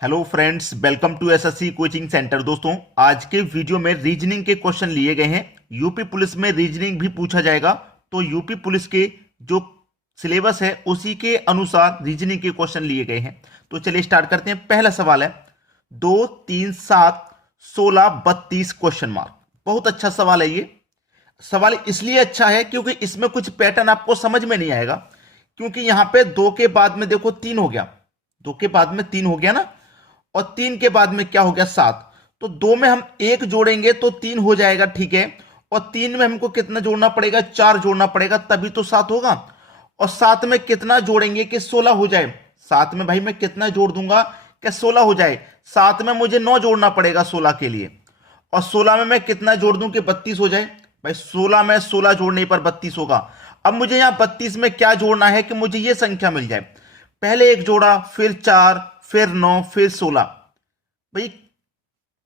Hello friends, welcome to SSC coaching centre. दोस्तों, आज के वीडियो में रीजनिंग के क्वेश्चन लिए गए हैं। यूपी पुलिस में रीजनिंग भी पूछा जाएगा, तो यूपी पुलिस के जो सिलेबस है उसी के अनुसार रीजनिंग के क्वेश्चन लिए गए हैं। तो चलिए स्टार्ट करते हैं। पहला सवाल है 2, 3, 7, 16, 32 क्वेश्चन मार्क। बहुत अच्छा सवाल है ये। सवाल इसलिए अच्छा है क्योंकि इसमें कुछ पैटर्न आपको समझ में नहीं आएगा, क्योंकि यहां पे 2 के बाद में देखो 3 हो गया, 2 के बाद में 3 हो गया ना, और 3 के बाद में क्या हो गया 7। तो 2 में हम 1 जोड़ेंगे तो 3 हो जाएगा, ठीक है। और 3 में हमको कितना जोड़ना पड़ेगा, 4 जोड़ना पड़ेगा, तभी तो 7 होगा। और 7 में कितना जोड़ेंगे कि 16 हो जाए। 7 में भाई मैं कितना जोड़ दूंगा कि 16 हो जाए। 7 में मुझे 9 जोड़ना पड़ेगा 16 के लिए, और 16 में मैं कितना जोड़ दूं कि 32 हो जाए। भाई 16 में 16 जोड़ने पर 32 होगा। अब मुझे यहां 32 में क्या जोड़ना है कि मुझे यह संख्या मिल जाए। पहले 1 जोड़ा, फिर 4, फिर 9, फिर 16। भाई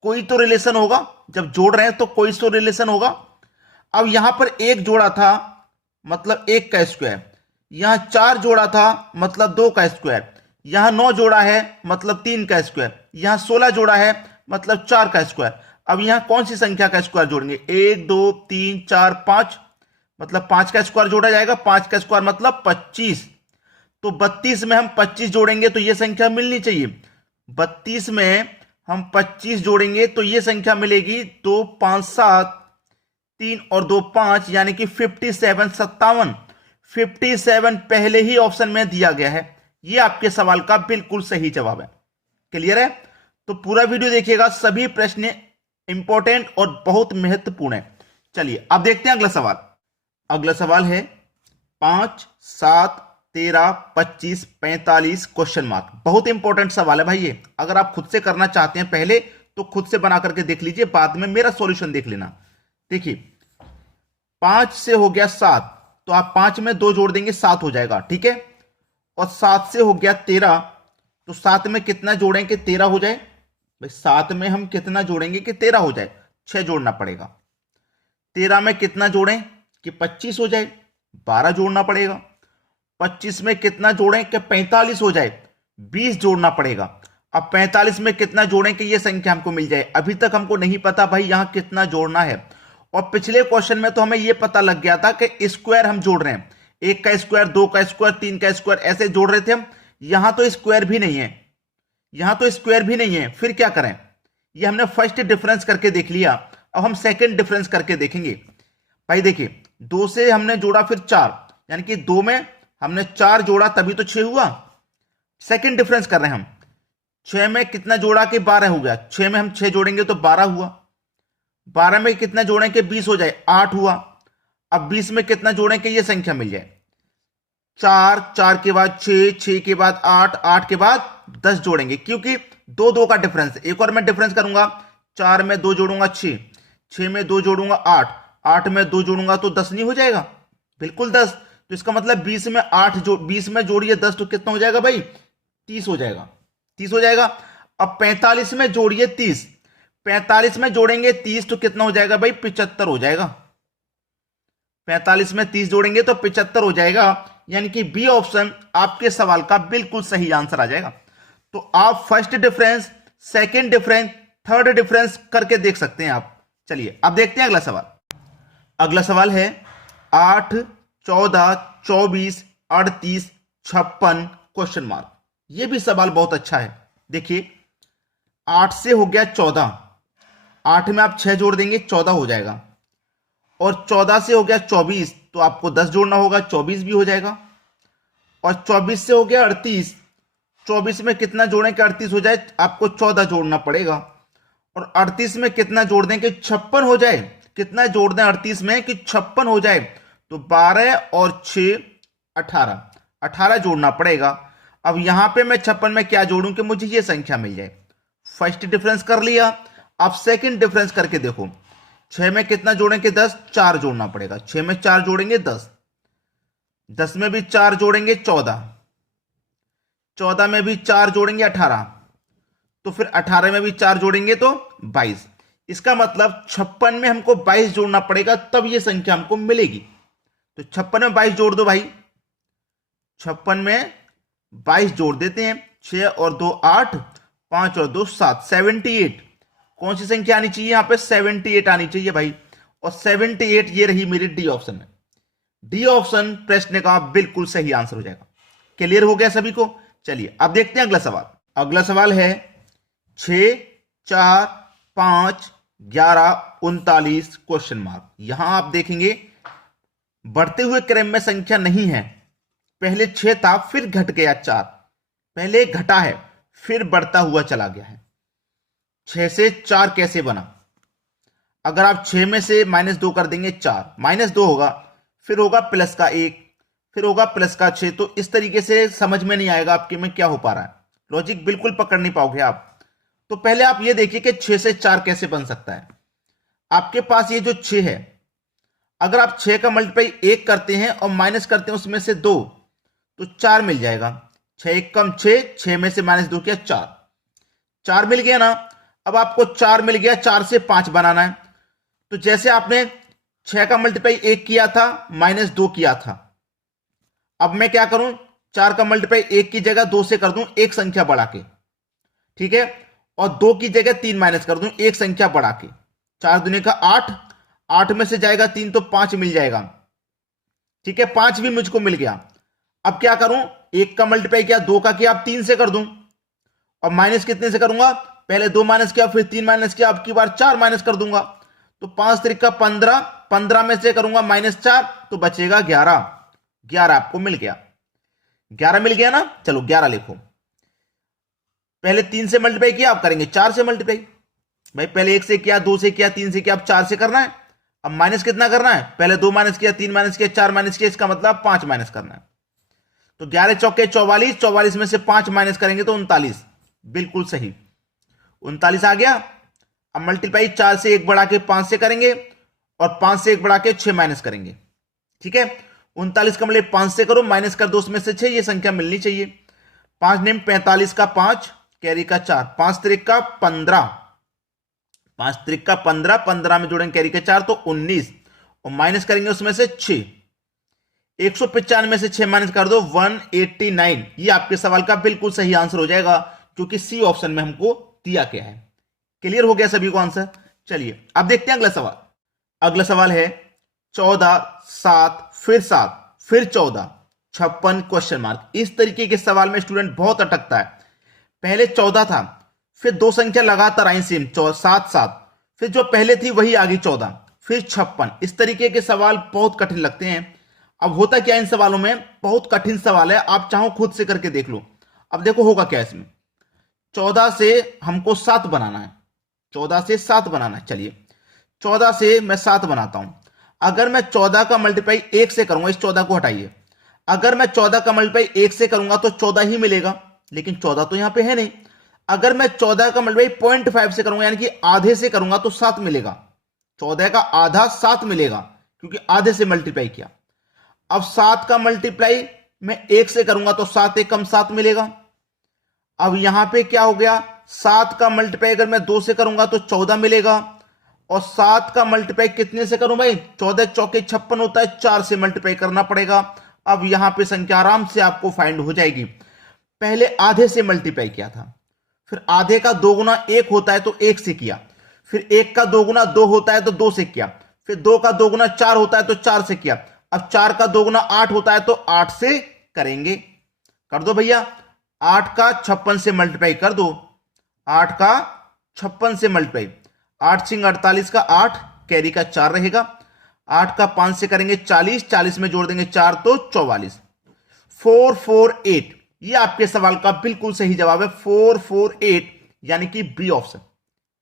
कोई तो रिलेशन होगा, जब जोड़ रहे हैं तो कोई तो रिलेशन होगा। अब यहां पर 1 जोड़ा था मतलब 1 का स्क्वायर, यहां 4 जोड़ा था मतलब 2 का स्क्वायर, यहां 9 जोड़ा है मतलब 3 का स्क्वायर, यहां 16 जोड़ा है मतलब 4 का स्क्वायर। अब यहां कौन सी संख्या का स्क्वायर जोड़ेंगे, 1, 2, 3, 4, 5, मतलब 5 का स्क्वायर जोड़ा जाएगा। 5 का स्क्वायर मतलब 25। तो 32 में हम 25 जोड़ेंगे तो यह संख्या मिलनी चाहिए। 32 में हम 25 जोड़ेंगे तो यह संख्या मिलेगी 2, 5, 7, 3 और 2, 5, यानी कि 57, 57। 57 पहले ही ऑप्शन में दिया गया है। यह आपके सवाल का बिल्कुल सही जवाब है। क्लियर है? तो पूरा वीडियो देखिएगा, सभी प्रश्न इंपॉर्टेंट और बहुत महत्वपूर्ण है। चलिए अब देखते हैं अगला सवाल। अगला सवाल है 5, 7, 13, 25, 45 क्वेश्चन मार्क। बहुत इंपॉर्टेंट सवाल है भाई ये। अगर आप खुद से करना चाहते हैं पहले तो खुद से बना करके देख लीजिए, बाद में मेरा सॉल्यूशन देख लेना। देखिए 5 से हो गया 7, तो आप 5 में 2 जोड़ देंगे 7 हो जाएगा, ठीक है। और 7 से हो गया 13, तो 7 में कितना जोड़ें कि 13 हो जाए। भाई 7 में हम कितना जोड़ेंगे कि 13 हो जाए, 6 जोड़ना पड़ेगा। 13 में कितना जोड़ें कि 25 हो जाए, 12 जोड़ना पड़ेगा। 25 में कितना जोड़ें कि 45 हो जाए, 20 जोड़ना पड़ेगा। अब 45 में कितना जोड़ें कि यह संख्या हमको मिल जाए। अभी तक हमको नहीं पता भाई यहां कितना जोड़ना है। और पिछले क्वेश्चन में तो हमें यह पता लग गया था कि स्क्वायर हम जोड़ रहे हैं, 1 का स्क्वायर, 2 का स्क्वायर, 3 का स्क्वायर, ऐसे जोड़ रहे थे हम। यहां तो स्क्वायर भी नहीं है, यहां तो स्क्वायर भी नहीं है, फिर क्या करें। यह हमने फर्स्ट डिफरेंस करके देख लिया, अब हम सेकंड डिफरेंस करके देखेंगे। भाई देखिए 2 से हमने जोड़ा फिर 4, यानी कि 2 में हमने 4 जोड़ा तभी तो 6 हुआ। सेकंड डिफरेंस कर रहे हैं हम। 6 में कितना जोड़ा कि 12 हो गया, 6 में हम 6 जोड़ेंगे तो 12 हुआ। 12 में कितना जोड़ें कि 20 हो जाए, 8 हुआ। अब 20 में कितना जोड़ें कि यह संख्या मिल जाए। 4, 4 के बाद 6, 6 के बाद 8, 8 के बाद 10 जोड़ेंगे, क्योंकि 2 2 का डिफरेंस। एक और मैं डिफरेंस करूंगा, 4 में 2 जोड़ूंगा 6, 6 में 2 जोड़ूंगा 8, 8 में 2 जोड़ूंगा तो 10 नहीं हो जाएगा, बिल्कुल 10। तो इसका मतलब 20 में 20 में जोड़िए 10 तो कितना हो जाएगा भाई, 30 हो जाएगा, 30 हो जाएगा। अब 45 में जोड़िए 30, 45 में जोड़ेंगे 30 तो कितना हो जाएगा भाई, 75 हो जाएगा। 45 में 30 जोड़ेंगे तो 75 हो जाएगा, यानी कि बी ऑप्शन आपके सवाल का बिल्कुल सही आंसर आ जाएगा। तो आप first difference, second difference, third difference करके देख सकते हैं आप। चलिए अब देखते हैं अगला सवाल। अगला सवाल है 8, 14, 24, 38, 56 क्वेश्चन मार्क। यह भी सवाल बहुत अच्छा है। देखिए 8 से हो गया 14, 8 में आप 6 जोड़ देंगे 14 हो जाएगा। और 14 से हो गया 24, तो आपको 10 जोड़ना होगा, 24 भी हो जाएगा। और 24 से हो गया 38, 24 में कितना जोड़ें कि 38 हो जाए, आपको 14 जोड़ना पड़ेगा। और 38 में कितना जोड़ दें कि 56 हो जाए। कितना जोड़ दें 38 में कि 56 हो जाए, तो 12 और 6 18, 18 जोड़ना पड़ेगा। अब यहां पे मैं 56 में क्या जोड़ूं कि मुझे ये संख्या मिल जाए। फर्स्ट डिफरेंस कर लिया, अब सेकंड डिफरेंस करके देखो। 6 में कितना जोड़ें कि 10, 4 जोड़ना पड़ेगा। 6 में 4 जोड़ेंगे 10, 10 में भी 4 जोड़ेंगे 14, 14 में भी 4 जोड़ेंगे 18, तो फिर 18 में भी 4 जोड़ेंगे तो 22। इसका मतलब 56 में हमको 22 जोड़ना पड़ेगा, तब यह संख्या हमको मिलेगी। तो 56 में 22 जोड़ दो भाई, 56 में 22 जोड़ देते हैं, 6 और 2 8, 5 और 2 7, 78। कौन सी संख्या आनी चाहिए यहां पे? 78 आनी चाहिए भाई। और 78 ये रही मेरी डी ऑप्शन में। डी ऑप्शन प्रश्न का बिल्कुल सही आंसर हो जाएगा। क्लियर हो गया सभी को? चलिए अब देखते हैं अगला सवाल। अगला सवाल है 6 4 5 11 39 क्वेश्चन मार्क। यहां आप देखेंगे बढ़ते हुए क्रम में संख्या नहीं है। पहले 6 था, फिर घट गया 4, पहले घटा है फिर बढ़ता हुआ चला गया है। 6 से 4 कैसे बना? अगर आप 6 में से -2 कर देंगे 4, -2 होगा, फिर होगा प्लस का 1, फिर होगा प्लस का 6। तो इस तरीके से समझ में नहीं आएगा आपके में क्या हो पा रहा है, लॉजिक बिल्कुल पकड़ नहीं पाओगे आप। तो पहले आप ये देखिए कि 6 से 4 कैसे बन सकता है। आपके पास ये जो 6 है, अगर आप 6 का मल्टीप्लाई 1 करते हैं और माइनस करते हैं उसमें से 2, तो 4 मिल जाएगा। 6 1 कम 6, 6 में से -2 किया 4, 4 मिल गया ना। अब आपको 4 मिल गया, 4 से 5 बनाना है। तो जैसे आपने 6 का मल्टीप्लाई 1 किया था, -2 किया था, अब मैं क्या करूं? 4 का मल्टीप्लाई 1 की जगह 2 से कर दूं, एक संख्या बढ़ा के, ठीक है। और 2 की जगह 3 माइनस कर दूं, एक संख्या बढ़ा के। 4 दूनी का 8, 8 में से जाएगा 3 तो 5 मिल जाएगा, ठीक है। 5 भी मुझको मिल गया। अब क्या करूं? 1 का मल्टीप्लाई किया, 2 का किया, अब 3 से कर दूं। और माइनस कितने से करूंगा? पहले 2 माइनस किया, फिर 3 माइनस किया, अब की बार 4 माइनस कर दूंगा। तो 5 त्रिक का 15, 15 में से करूंगा -4, तो बचेगा 11। 11 आपको मिल गया। 11 मिल गया ना। चलो 11 लिखो। पहले 3 से मल्टीप्लाई किया, अब करेंगे 4 से मल्टीप्लाई। भाई पहले 1 से किया, 2 से किया, 3 से किया, अब 4 से करना है। अब माइनस कितना करना है? पहले 2 माइनस किया, 3 माइनस किया, 4 माइनस किया, इसका मतलब 5 माइनस करना है। तो 11 चौके 44, 44 में से 5 माइनस करेंगे तो 39। बिल्कुल सही, 39 आ गया। अब मल्टीप्लाई 4 से 1 बढ़ा के 5 से करेंगे, और 5 से 1 बढ़ा के 6 माइनस करेंगे, ठीक है। 39 का मतलब 5 से करो, माइनस कर 2 उसमें से 6, ये संख्या मिलनी चाहिए। 5 नेम 45 का 5, कैरी का 4, 5 त्रिक का 15, 5 त्रिक का 15, 15 में जोड़ेंगे कैरी का 4 तो 19, और माइनस करेंगे उसमें से 6। 195 में से 6 माइनस कर दो, 189। ये आपके सवाल का बिल्कुल सही आंसर हो जाएगा, क्योंकि सी ऑप्शन में हमको दिया गया है। क्लियर हो गया सभी को आंसर? चलिए अब देखते हैं अगला सवाल। अगला सवाल है 14 7 फिर 7 फिर 14 56 क्वेश्चन मार्क। इस तरीके के सवाल में स्टूडेंट बहुत अटकता है। पहले 14 था, फिर 2 संख्या लगातार आई सेम 7 7, फिर जो पहले थी वही आ गई 14, फिर 56। इस तरीके के सवाल बहुत कठिन लगते हैं। अब होता क्या इन सवालों में, बहुत कठिन सवाल है, आप चाहो खुद से करके देख लो। अब देखो होगा क्या इसमें। 14 से हमको 7 बनाना है, 14 से 7 बनाना है। चलिए 14 से मैं 7 बनाता हूं। अगर मैं 14 का मल्टीप्लाई 1 से करूंगा, इस 14 को हटाइए, अगर मैं 14 का मल्टीप्लाई 1 से करूंगा तो 14 ही मिलेगा, लेकिन 14 तो यहां पे है नहीं। अगर मैं 14 का मल्टीप्लाई 0.5 से करूंगा, यानी कि आधे से करूंगा, तो 7 मिलेगा। 14 का आधा 7 मिलेगा, क्योंकि आधे से मल्टीप्लाई किया। अब 7 का मल्टीप्लाई मैं 1 से करूंगा तो 7 1 कम 7 मिलेगा। अब यहां पे क्या हो गया, 7 का मल्टीप्लाई अगर मैं 2 से करूंगा तो 14 मिलेगा। और 7 का मल्टीप्लाई कितने से करूं भाई? 14 चौके 56 होता है, 4 से मल्टीप्लाई करना पड़ेगा। अब यहां पे संख्या आराम से आपको फाइंड हो जाएगी। पहले आधे से मल्टीप्लाई किया था, फिर आधे का 2 गुना 1 होता है तो 1 से किया, फिर 1 का 2 गुना 2 होता है तो 2 से किया, फिर 2 का 2 गुना 4 होता है तो 4 से किया। अब 4 का 2 गुना 8 होता है तो 8 से करेंगे। कर दो भैया, 8 का 56 से मल्टीप्लाई कर दो, 8 का 56 से मल्टीप्लाई, 8 सिंग 48 का 8, कैरी का 4 रहेगा। 8 का 5 से करेंगे 40, 40 में जोड़ देंगे 4 तो 44। 448 ये आपके सवाल का बिल्कुल सही जवाब है, 448 यानी कि बी ऑप्शन।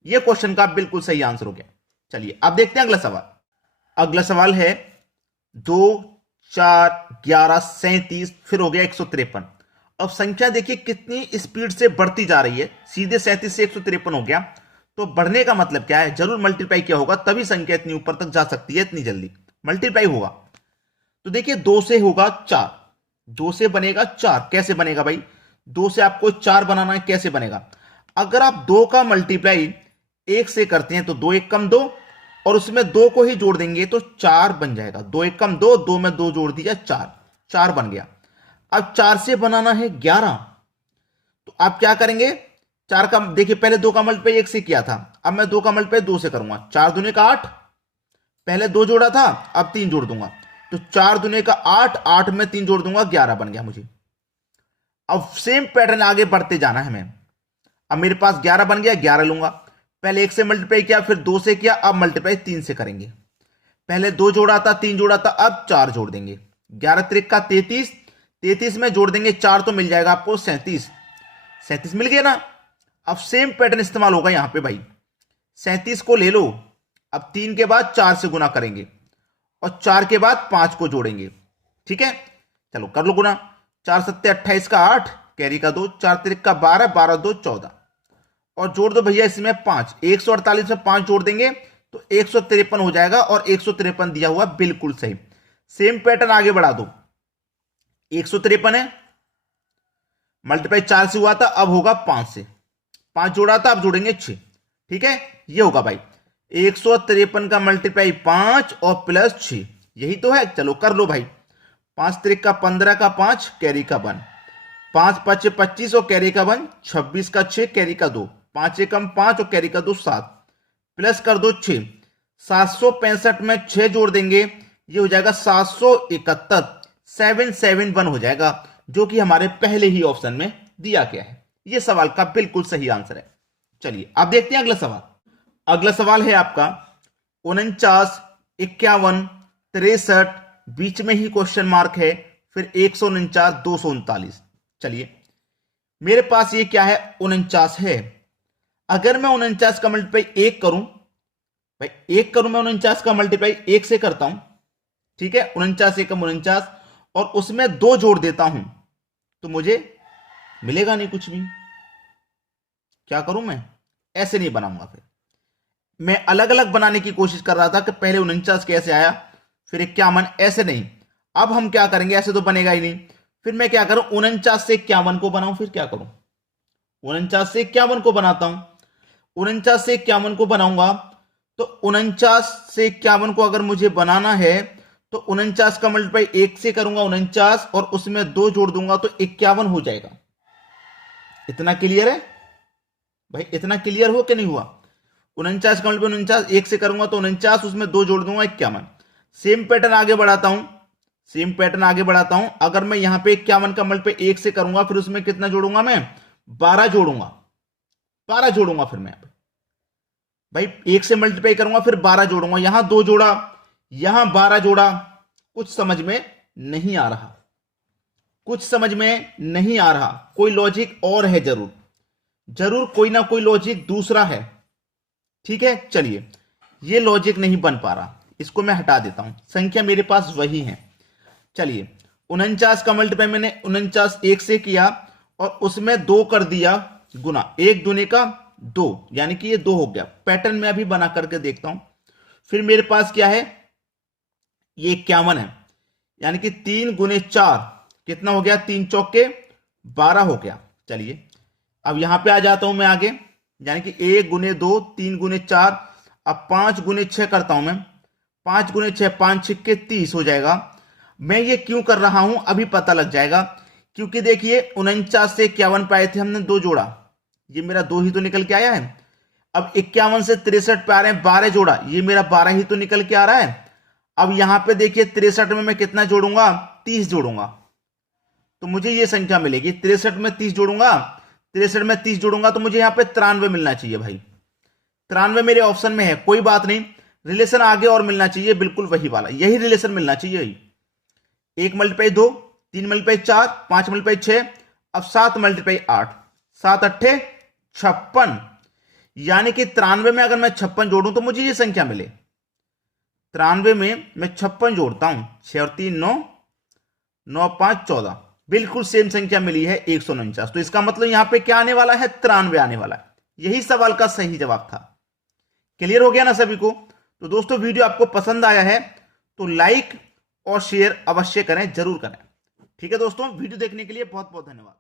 ये क्वेश्चन का बिल्कुल सही आंसर हो गया। चलिए अब देखते हैं अगला सवाल। अगला सवाल है 2 4 11 37 फिर हो गया 153। अब संख्या देखिए कितनी स्पीड से बढ़ती जा रही है, सीधे 37 से 153 हो गया। तो बढ़ने का मतलब क्या है, जरूर मल्टीप्लाई किया होगा तभी संख्या इतनी ऊपर तक जा सकती है, इतनी जल्दी मल्टीप्लाई होगा। तो देखिए 2 से होगा 4, 2 से बनेगा 4। कैसे बनेगा भाई? 2 से आपको 4 बनाना है, कैसे बनेगा? अगर आप 2 का मल्टीप्लाई 1 से करते हैं तो 2 1 कम 2, और उसमें 2 को ही जोड़ देंगे तो 4 बन जाएगा। 2 1 कम 2, 2 में 2 जोड़ दिया 4, 4 बन गया। अब 4 से बनाना है 11, तो आप क्या करेंगे? 4 का देखिए पहले 2 का मल्टीप्लाई 1 से किया था, अब मैं 2 का मल्टीप्लाई 2 से करूंगा। 4 दूने का 8, पहले 2 जोड़ा था, अब 3 जोड़ दूंगा, तो 4 दूने का 8, 8 में 3 जोड़ दूंगा, 11 बन गया मुझे। अब सेम पैटर्न आगे बढ़ते जाना है हमें। अब मेरे पास 11 बन गया, 11 लूंगा, पहले 1 से मल्टीप्लाई किया, फिर 2 से किया, अब मल्टीप्लाई 3 से करेंगे। पहले 2 जोड़ा था, 3 जोड़ा था, अब 4 जोड़ देंगे। 11 त्रिक का 33, 33 में जोड़ देंगे 4 तो मिल जाएगा आपको 37, 37 मिल गया ना। अब सेम पैटर्न इस्तेमाल होगा यहां पे भाई। 37 को ले लो, अब 3 के बाद 4 से गुना करेंगे और 4 के बाद 5 को जोड़ेंगे। ठीक है, चलो कर लो गुना। 4 सत्ते 28 का 8, कैरी का 2, 4 त्रिक का 12, 12 2 14, और जोड़ दो भैया इसमें 5। 148 में 5 जोड़ देंगे तो 153 हो जाएगा, और 153 दिया हुआ बिल्कुल सही। सेम पैटर्न आगे बढ़ा दो। 153 है, मल्टीप्लाई 4 से हुआ था, अब होगा 5 से। 5 जोड़ा था, अब जोड़ेंगे 6। ठीक है, ये होगा भाई 153 का मल्टीप्लाई 5 और प्लस 6, यही तो है। चलो कर लो भाई। 5 त्रिक का 15 का 5, कैरी का 1, 5 5 25 और कैरी का 1, 26 का 6, कैरी का 2, 5 एकम 5 और कैरी का 2 7, प्लस कर दो 6। 765 में 6 जोड़ देंगे, ये हो जाएगा 771, 771 हो जाएगा, जो कि हमारे पहले ही ऑप्शन में दिया गया है। ये सवाल का बिल्कुल सही आंसर है। चलिए अब देखते हैं अगला सवाल। अगला सवाल है आपका 49, 51, 63, बीच में ही क्वेश्चन मार्क है, फिर 149, 239। चलिए मेरे पास ये क्या है, 49 है। अगर मैं 49 का मल्टीप्लाई 1 करूं, भाई 1 करूं मैं 49 का मल्टीप्लाई 1 से करता हूं। ठीक है, 49 एकम 49, और उसमें 2 जोड़ देता हूं, तो मुझे मिलेगा नहीं कुछ भी। क्या करूं मैं, ऐसे नहीं बनाऊंगा। फिर मैं अलग अलग बनाने की कोशिश कर रहा था कि पहले 49 कैसे आया, फिर 51, ऐसे नहीं। अब हम क्या करेंगे, ऐसे तो बनेगा ही नहीं। फिर मैं क्या करूं, 49 से 51 को बनाऊं। फिर क्या करूं, 49 से 51 को बनाता हूं। 49 से 51 को बनाऊंगा, तो 49 से 51 को अगर मुझे बनाना है तो 49 का मल्टीप्लाई 1 से करूंगा 49, और उसमें 2 जोड़ दूंगा तो 51 हो जाएगा। इतना क्लियर है भाई, इतना क्लियर हो कि नहीं हुआ। 49 का मल्टीप्लाई 49, 1 से करूंगा तो 49, उसमें 2 जोड़ दूंगा 51। सेम पैटर्न आगे बढ़ाता हूं, सेम पैटर्न आगे बढ़ाता हूं। अगर मैं यहां पे 51 का मल्टीप्लाई 1 से करूंगा, फिर उसमें कितना जोड़ूंगा मैं, 12 जोड़ूंगा, 12 जोड़ूंगा। फिर मैं भाई 1 से मल्टीप्लाई करूंगा, फिर 12 जोड़ूंगा, यहां 2 जोड़ा, यहां 12 जोड़ा। कुछ समझ में नहीं आ रहा, कुछ समझ में नहीं आ रहा। कोई लॉजिक और है, जरूर जरूर कोई ना कोई लॉजिक दूसरा है। ठीक है, चलिए ये लॉजिक नहीं बन पा रहा, इसको मैं हटा देता हूं। संख्या मेरे पास वही है। चलिए 49 का मल्टीप्लाई मैंने 49 1 से किया, और उसमें 2 कर दिया गुना, 1 दूने का 2, यानी कि ये 2 हो गया। पैटर्न में अभी बना करके देखता हूं। फिर मेरे पास क्या है, ये 51 है, यानी कि 3 गुने 4 कितना हो गया, 3 चौके 12 हो गया। चलिए अब यहां पे आ जाता हूं मैं आगे, यानी कि 1 गुने 2, 3 गुने 4, अब 5 गुने 6 करता हूं मैं। 5 गुने 6, 5 छिक्के 30 हो जाएगा। मैं ये क्यों कर रहा हूं अभी पता लग जाएगा, क्योंकि देखिए 49 से 51 पे आए थे हमने, 2 जोड़ा, ये मेरा 2 ही तो निकल के आया है। अब 51 से 63 पे आ रहे हैं, 12 जोड़ा, ये मेरा 12 ही तो निकल के आ रहा है। अब यहां पे देखिए 63 में मैं कितना जोड़ूंगा, 30 जोड़ूंगा, तो मुझे ये संख्या मिलेगी। 63 में 30 जोड़ूंगा, 63 में 30 जोड़ूंगा तो मुझे यहां पे 93 मिलना चाहिए भाई। 93 मेरे ऑप्शन में है, कोई बात नहीं, रिलेशन आगे और मिलना चाहिए, बिल्कुल वही वाला, यही रिलेशन मिलना चाहिए। 1 मल्टीप्लाई 2, 3 मल्टीप्लाई 4, 5 मल्टीप्लाई 6, अब 7 मल्टीप्लाई 8, 7 अट्ठे 56, यानी कि 93 में अगर मैं 56 जोड़ूं तो मुझे ये संख्या मिले। 93 में मैं 56 जोड़ता हूं, 6 और 3 9, 9 5 14, बिल्कुल सेम संख्या मिली है 149। तो इसका मतलब यहां पे क्या आने वाला है, 93 आने वाला है। यही सवाल का सही जवाब था। क्लियर हो गया ना सभी को। तो दोस्तों वीडियो आपको पसंद आया है तो लाइक और शेयर अवश्य करें, जरूर करें। ठीक है दोस्तों, वीडियो देखने के लिए बहुत बहुत धन्यवाद।